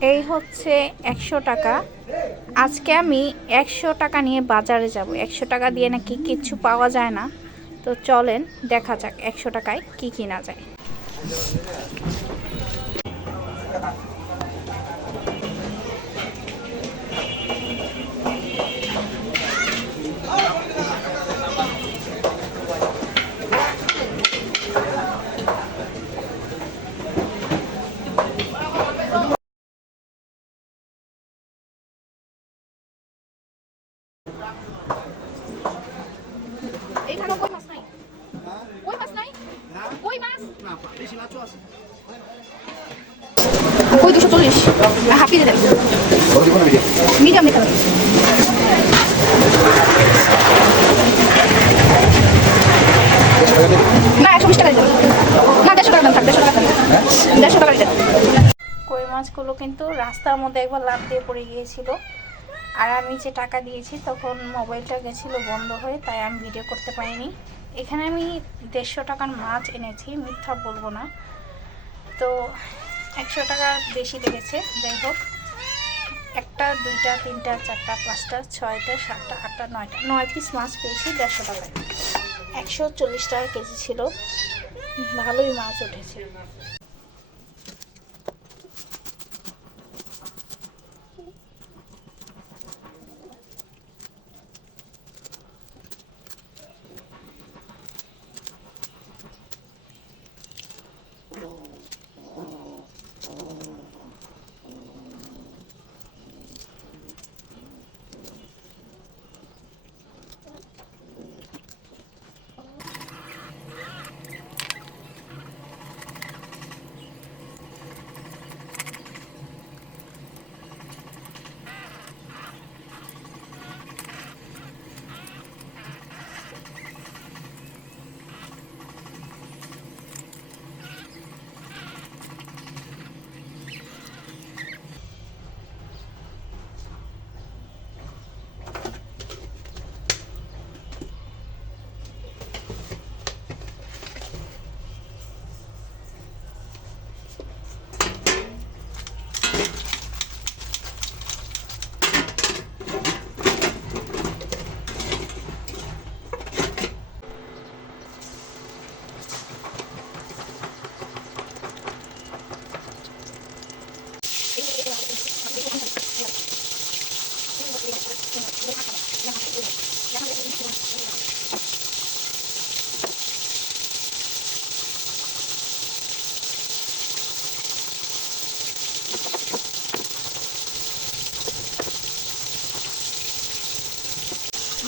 এই হচ্ছে 100 টাকা। আজকে আমি 100 টাকা নিয়ে বাজারে যাব। 100 টাকা দিয়ে নাকি কিচ্ছু পাওয়া যায় না। তো চলেন দেখা যাক 100 টাকায় কি কিনা যায়। এখানে কই মাছ নাই? কই মাছ নাই? কই মাছ? না, বেশি মাছও আছে। কই 240 হাফ কেজি দেন। মিডিয়াম দেখেন। না 120 টাকা দেন। না 150 টাকা দেন, 150 টাকা দেন। 150 টাকা দেন। কই মাছগুলো কিন্তু রাস্তার মধ্যে একবার লাফ দিয়ে পড়ে গিয়েছিল। আর আমি যে টাকা দিয়েছি তখন মোবাইলটা গেছিলো বন্ধ হয়ে, তাই আমি ভিডিও করতে পারিনি। এখানে আমি 150 টাকার মাছ এনেছি, মিথ্যা বলবো না। তো 100 টাকা বেশি লেগেছে। যাই হোক, একটা দুইটা তিনটা চারটা পাঁচটা ছয়টা সাতটা আটটা নয়টা 9 পিস মাছ পেয়েছি 150 টাকায়। 140 টাকা কেজি ছিল। ভালোই মাছ উঠেছে।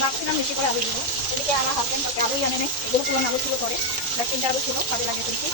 ভাবছিলাম বেশি করে আলু দিব। এদিকে আমার হাজবেন্ড তোকে আলুই আনে নেই, এগুলো পুরো আলু ছিল করে, 3টা আলু ছিল, কাজে লাগিয়ে ফেলছি।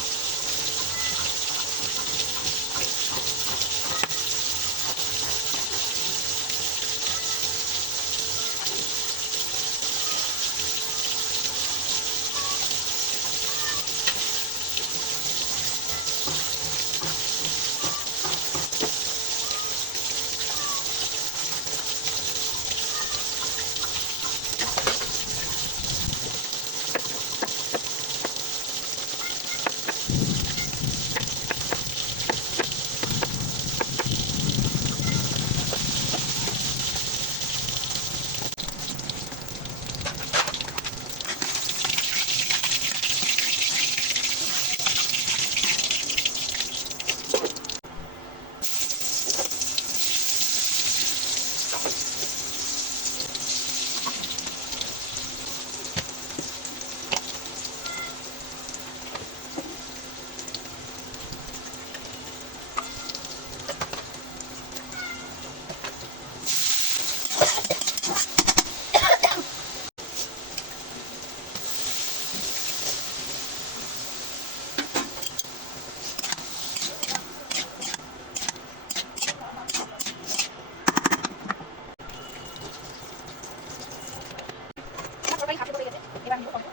তরকারি হাতে পড়ে গেছে, এবার নিব কত।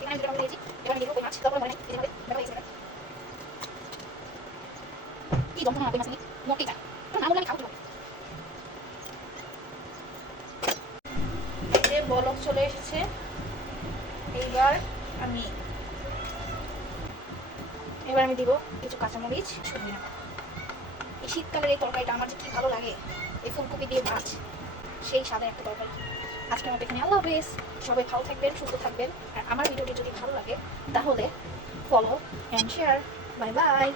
এখানে দুটো টমেটো দিয়েছি, এবার নিব কই মাছ, তারপর মনে হয় এইভাবে দেখা গেছে। কি যন্ত্রণা কই মাছ নিয়ে মোটেই যায় না, বলে আমি খাবো কিভাবে। যে বলক চলে এসেছে, এইবার আমি এবার আমি দিব কিছু কাঁচামরিচ, সরিয়ে না। এই শীতকালের এই তরকারিটা আমার যে কি ভালো লাগে, এই ফুলকপি দিয়ে মাছ, সেই স্বাদের একটা তরকারি। আজকের মতো এখানে আল্লাহ হাফেজ। সবাই ভালো থাকবেন, সুস্থ থাকবেন। আর আমার ভিডিওটি যদি ভালো লাগে তাহলে follow and share. Bye bye.